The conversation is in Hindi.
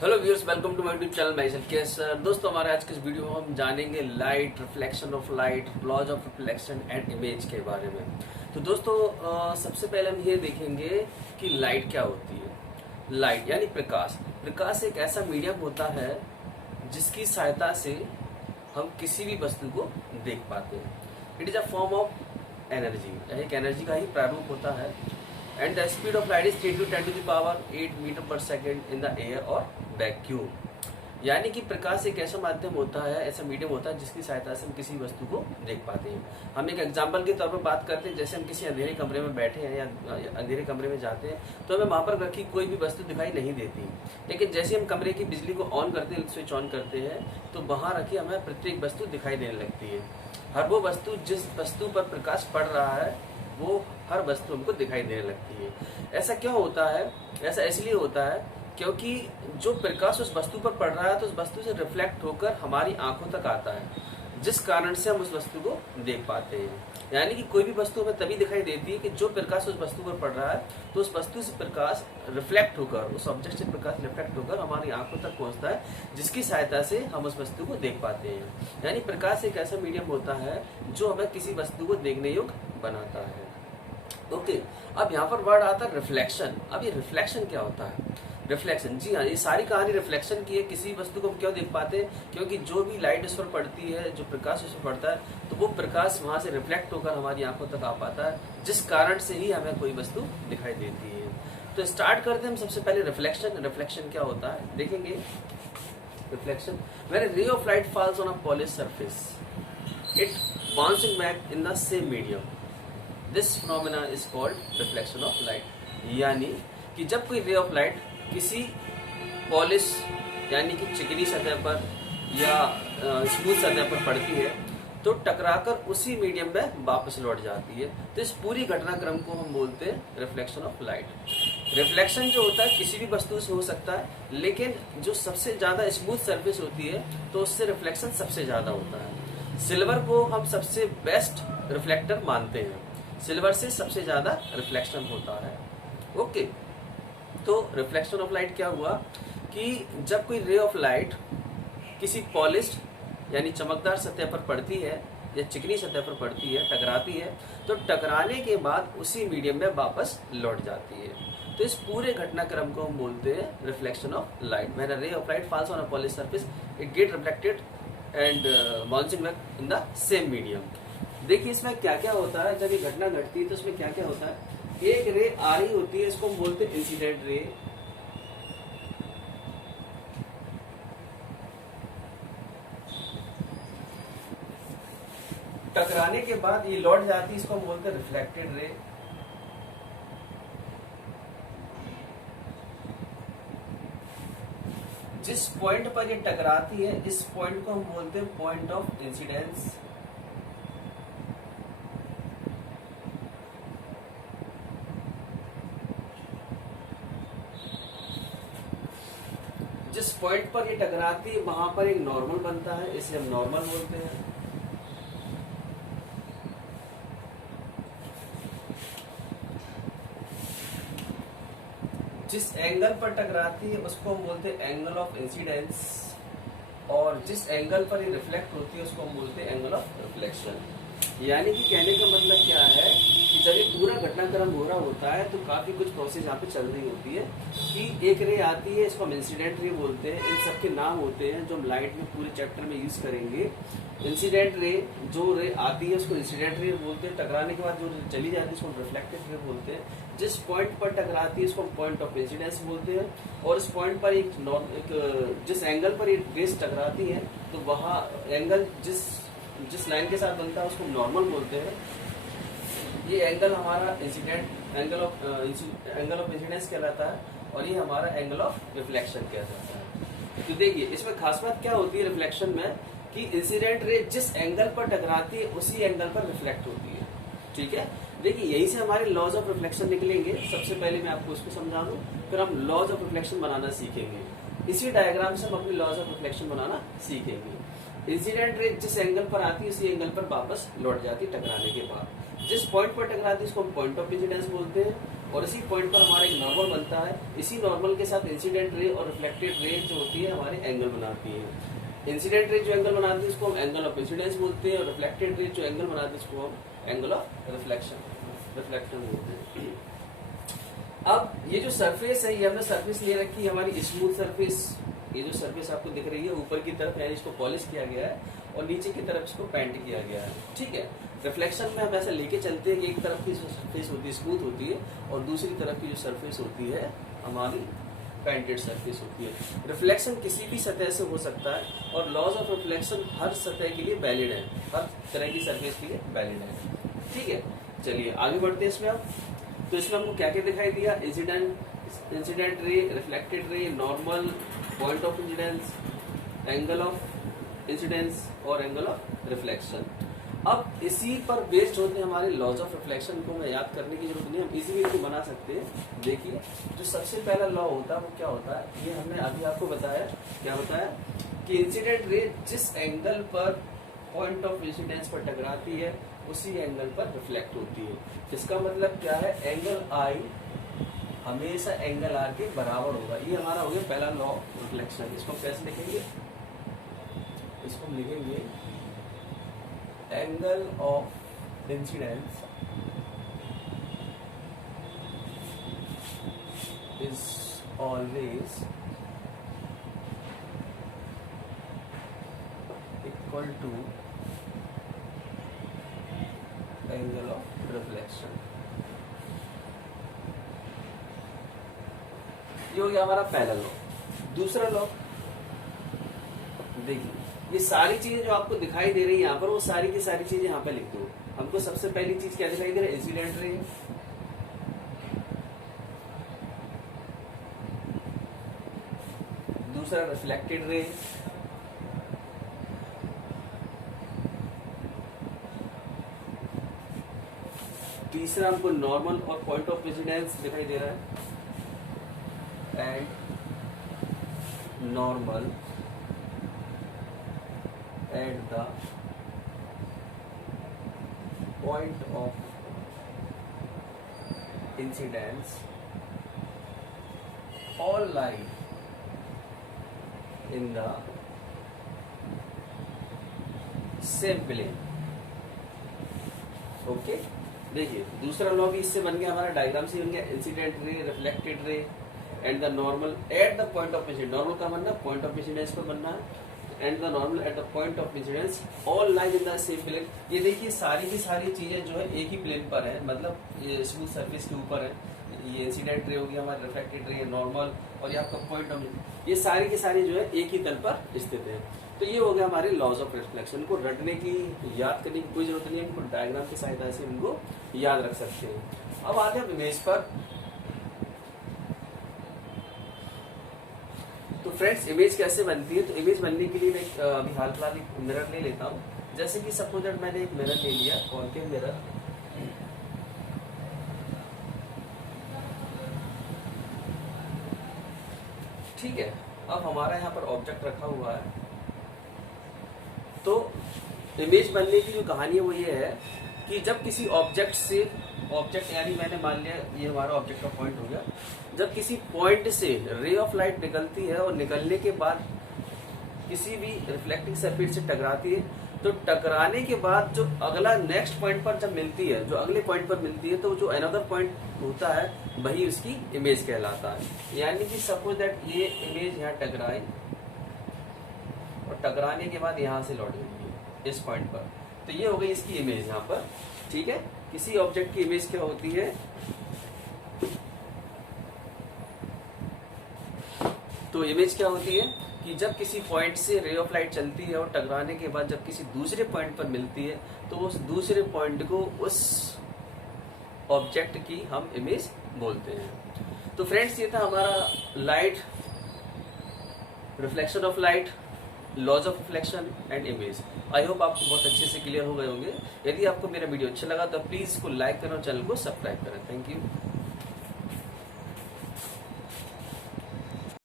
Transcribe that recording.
Hello viewers, welcome to my YouTube channel myself के सर। दोस्तों, हमारे आज के इस वीडियो में हम जानेंगे light, reflection of light, laws of reflection and image के बारे में। तो दोस्तों, सबसे पहले हम ये देखेंगे कि लाइट क्या होती है। लाइट यानी प्रकाश। प्रकाश एक ऐसा मीडियम होता है जिसकी सहायता से हम किसी भी वस्तु को देख पाते हैं। It is a form of energy, एक एनर्जी का ही प्रारूप होता है। And the speed of light is 3 to 10 to the power 8 metre per second in the air और वैक्यूम। यानी कि प्रकाश एक ऐसा माध्यम होता है, ऐसा मीडियम होता है जिसकी सहायता से हम किसी वस्तु को देख पाते हैं। हम एक एग्जांपल के तौर पर बात करते हैं, जैसे हम किसी अंधेरे कमरे में बैठे हैं या अंधेरे कमरे में जाते हैं तो हमें वहां पर रखी कोई भी वस्तु दिखाई नहीं देती, लेकिन जैसे हम कमरे की बिजली को ऑन करते हैं, स्विच ऑन करते हैं, तो वहां रखी हमें प्रत्येक वस्तु दिखाई देने लगती है। हर वो वस्तु जिस वस्तु पर प्रकाश पड़ रहा है वो हर वस्तु हमको दिखाई देने लगती है। ऐसा क्यों होता है? ऐसा इसलिए होता है क्योंकि जो प्रकाश उस वस्तु पर पड़ रहा है तो उस वस्तु से रिफ्लेक्ट होकर हमारी आंखों तक आता है, जिस कारण से हम उस वस्तु को देख पाते हैं। यानी कि कोई भी वस्तु हमें तभी दिखाई देती है कि जो प्रकाश उस वस्तु पर पड़ रहा है तो उस वस्तु से प्रकाश रिफ्लेक्ट होकर, उस ऑब्जेक्ट से प्रकाश रिफ्लेक्ट होकर हमारी आंखों तक पहुंचता है, जिसकी सहायता से हम उस वस्तु को देख पाते हैं। यानी प्रकाश एक ऐसा मीडियम होता है जो हमें किसी वस्तु को देखने योग्य बनाता है। ओके, अब यहाँ पर वर्ड आता है रिफ्लेक्शन। अब ये रिफ्लेक्शन क्या होता है? रिफ्लेक्शन, जी हाँ, ये सारी कहानी रिफ्लेक्शन की है। किसी वस्तु को हम क्यों देख पाते हैं? क्योंकि जो भी लाइट उस पर पड़ती है, जो प्रकाश उस पर पड़ता है, तो वो प्रकाश वहां से रिफ्लेक्ट होकर हमारी आंखों तक आ पाता है, जिस कारण से ही हमें कोई वस्तु दिखाई देती है। तो स्टार्ट करते हैं हम सबसे पहले रिफ्लेक्शन। रिफ्लेक्शन क्या होता है देखेंगे। Reflection, when a ray of light falls on a polish surface it bouncing back in the same medium, this phenomena is called reflection of light. यानी कि जब कोई रे ऑफ लाइट किसी पॉलिश यानी कि चिकनी सतह पर या स्मूथ सतह पर पड़ती है तो टकराकर उसी मीडियम में वापस लौट जाती है, तो इस पूरी घटनाक्रम को हम बोलते हैं रिफ्लेक्शन ऑफ लाइट। रिफ्लेक्शन जो होता है किसी भी वस्तु से हो सकता है, लेकिन जो सबसे ज्यादा स्मूथ सरफेस होती है तो उससे रिफ्लेक्शन सबसे ज्यादा होता है। सिल्वर को हम सबसे बेस्ट रिफ्लेक्टर मानते हैं, सिल्वर से सबसे ज्यादा रिफ्लेक्शन होता है। ओके, तो रिफ्लेक्शन ऑफ लाइट क्या हुआ कि जब कोई रे ऑफ लाइट किसी पॉलिश्ड यानी चमकदार सतह पर पड़ती है या चिकनी सतह पर पड़ती है, टकराती है, तो टकराने के बाद उसी मीडियम में वापस लौट जाती है। तो इस पूरे घटनाक्रम को हम बोलते हैं reflection of light. When a ray of light falls on a polish surface it get reflected and bouncing back in the same medium. देखिए इसमें क्या क्या होता है। जब ये घटना घटती है तो इसमें क्या क्या होता है। एक रे आ रही होती है, इसको हम बोलते हैं इंसिडेंट रे। टकराने के बाद ये लौट जाती है, इसको हम बोलते हैं रिफ्लेक्टेड रे। जिस पॉइंट पर ये टकराती है इस पॉइंट को हम बोलते हैं पॉइंट ऑफ इंसिडेंस। जिस पॉइंट पर ये टकराती है वहां पर एक नॉर्मल बनता है, इसे हम नॉर्मल बोलते हैं। जिस एंगल पर टकराती है उसको हम बोलते हैं एंगल ऑफ इंसिडेंस, और जिस एंगल पर ये रिफ्लेक्ट होती है उसको हम बोलते हैं एंगल ऑफ रिफ्लेक्शन। यानी कि कहने का मतलब क्या है कि जब ये पूरा घटनाक्रम हो रहा होता है तो काफी कुछ प्रोसेस यहाँ पे चल रही होती है कि एक रे आती है, इसको हम इंसिडेंट रे बोलते हैं। इन सबके नाम होते हैं जो हम लाइट में पूरे चैप्टर में यूज करेंगे। इंसिडेंट रे, जो रे आती है उसको इंसिडेंट रे बोलते हैं। टकराने के बाद जो चली जाती है उसको रिफ्लेक्टेड रे बोलते हैं। जिस पॉइंट पर टकराती है उसको हम पॉइंट ऑफ इंसिडेंस बोलते हैं। और इस पॉइंट पर एक जिस एंगल पर ये रेस टकराती है तो वहाँ एंगल जिस लाइन के साथ बनता है उसको नॉर्मल बोलते हैं। ये एंगल हमारा इंसिडेंट एंगल ऑफ इंसिडेंस कहलाता है, और ये हमारा एंगल ऑफ रिफ्लेक्शन कहलाता है। तो देखिए इसमें खास बात क्या होती है रिफ्लेक्शन में कि इंसिडेंट रे जिस एंगल पर टकराती है उसी एंगल पर रिफ्लेक्ट होती है। ठीक है, देखिए यहीं से हमारे लॉज ऑफ रिफ्लेक्शन निकलेंगे। सबसे पहले मैं आपको इसको समझा दूं, फिर हम लॉज ऑफ रिफ्लेक्शन बनाना सीखेंगे। इसी डायग्राम से हम अपने लॉज ऑफ रिफ्लेक्शन बनाना सीखेंगे। इंसिडेंट रे जिस एंगल पर आती है उसी एंगल पर वापस लौट जाती है टकराने के बाद। जिस पॉइंट पर टकराती है उसको हम पॉइंट ऑफ इंसिडेंस बोलते हैं, और इसी पॉइंट पर हमारा एक नॉर्मल बनता है। इसी नॉर्मल के साथ इंसिडेंट रे और रिफ्लेक्टेड रे जो होती है हमारे एंगल बनाती है। इंसिडेंट रे जो एंगल बनाती है उसको हम एंगल ऑफ इंसिडेंस बोलते हैं, और रिफ्लेक्टेड रे जो एंगल बनाती है उसको हम एंगल ऑफ रिफ्लेक्शन बोलते हैं। अब ये जो सरफेस है, ये हमने सरफेस ले रखी है हमारी स्मूथ सरफेस। ये जो सरफेस आपको दिख रही है ऊपर की तरफ यानी इसको पॉलिश किया गया है और नीचे की तरफ इसको पेंट किया गया है, ठीक है। रिफ्लेक्शन में हम ऐसा लेके चलते हैं कि एक तरफ की जो सरफेस होती है स्मूथ होती है और दूसरी तरफ की जो सरफेस होती है हमारी पेंटेड सरफेस होती है। रिफ्लेक्शन किसी भी सतह से हो सकता है और लॉज ऑफ रिफ्लेक्शन हर सतह के लिए वैलिड है, हर तरह की सरफेस के लिए वैलिड है, ठीक है। चलिए आगे बढ़ते हैं इसमें। अब तो इसमें हमको क्या क्या दिखाई दिया, इंसिडेंट रे, रिफ्लेक्टेड रे, normal, point of incidence, angle of incidence और एंगल ऑफ रिफ्लेक्शन। अब इसी पर बेस्ड होते हैं हमारे लॉज ऑफ रिफ्लेक्शन को हमें याद करने की जरूरत नहीं, हम इजीली इनको बना सकते हैं। देखिए जो सबसे पहला लॉ होता है वो क्या होता है, ये हमने अभी आपको बताया, क्या बताया कि इंसिडेंट रे जिस एंगल पर पॉइंट ऑफ इंसिडेंस पर टकराती है उसी एंगल पर रिफ्लेक्ट होती है। इसका मतलब क्या है, एंगल आई हमेशा एंगल आर के बराबर होगा। ये हमारा हो गया पहला लॉ ऑफ रिफ्लेक्शन। इसको कैसे लिखेंगे, इसको हम लिखेंगे angle of incidence is always equal to angle of reflection. ये हो गया हमारा पहला लॉ। दूसरा लॉ देखिए, ये सारी चीजें जो आपको दिखाई दे रही है यहाँ पर, वो सारी की सारी चीजें यहाँ पे लिख दो। हमको सबसे पहली चीज क्या दिखाई दे रहा है, इंसिडेंट रे, दूसरा रिफ्लेक्टेड रे, तीसरा हमको नॉर्मल और पॉइंट ऑफ इंसिडेंस दिखाई दे रहा है, and normal at the point of incidence all lie in the same plane. Okay, देखिए दूसरा लॉ भी इससे बन गया, हमारा डायग्राम से बन गया, incident ray, reflected ray and the normal at the point of incidence. Normal का बनना पॉइंट ऑफ इंसिडेंस पर बनना है, and the normal at the point of incidence all lies in the same plane. ये देखिए सारी की सारी चीजें जो है एक ही प्लेन पर है, मतलब ये स्मूथ सरफेस के ऊपर है। ये इंसिडेंट रे हो गया, हमारा रिफ्लेक्टेड रे, नॉर्मल और ये आपका पॉइंट ऑफ, ये सारी की सारी जो है एक ही तल पर स्थित है। तो ये हो गया हमारे लॉज ऑफ रिफ्लेक्शन। को रटने की, याद करने की कोई जरूरत नहीं है, इनको डायग्राम की सहायता से इनको याद रख सकते हैं। अब आते हैं इमेज पर। तो फ्रेंड्स इमेज कैसे बनती है, तो इमेज बनने के लिए मैं अभी हाल फिलहाल एक मिरर ले लेता हूँ। जैसे कि सपोज दैट मैंने एक मिरर ले लिया, कॉन्केव मिरर, ठीक है। अब हमारा यहाँ पर ऑब्जेक्ट रखा हुआ है, तो इमेज बनने की जो कहानी है वो ये है कि जब किसी ऑब्जेक्ट से, ऑब्जेक्ट यानी मैंने मान लिया ये हमारा ऑब्जेक्ट का पॉइंट हो गया, जब किसी पॉइंट से रे ऑफ लाइट निकलती है और निकलने के बाद किसी भी रिफ्लेक्टिंग सरफेस से टकराती है, तो टकराने के बाद जो अगला नेक्स्ट पॉइंट पर जब मिलती है, जो अगले पॉइंट पर मिलती है, तो जो अनदर पॉइंट होता है वही उसकी इमेज कहलाता है। यानी कि सपोज दैट ये इमेज यहाँ टकराई और टकराने के बाद यहाँ से लौट गई इस पॉइंट पर, तो ये हो गई इसकी इमेज यहाँ पर, ठीक है। किसी ऑब्जेक्ट की इमेज क्या होती है, तो इमेज क्या होती है कि जब किसी पॉइंट से रे ऑफ लाइट चलती है और टकराने के बाद जब किसी दूसरे पॉइंट पर मिलती है, तो उस दूसरे पॉइंट को उस ऑब्जेक्ट की हम इमेज बोलते हैं। तो फ्रेंड्स ये था हमारा light, reflection of light, laws of reflection and image. I hope आपको बहुत अच्छे से क्लियर हो गए होंगे। यदि आपको मेरा वीडियो अच्छा लगा तो प्लीज इसको लाइक करें और चैनल को सब्सक्राइब करें। Thank you.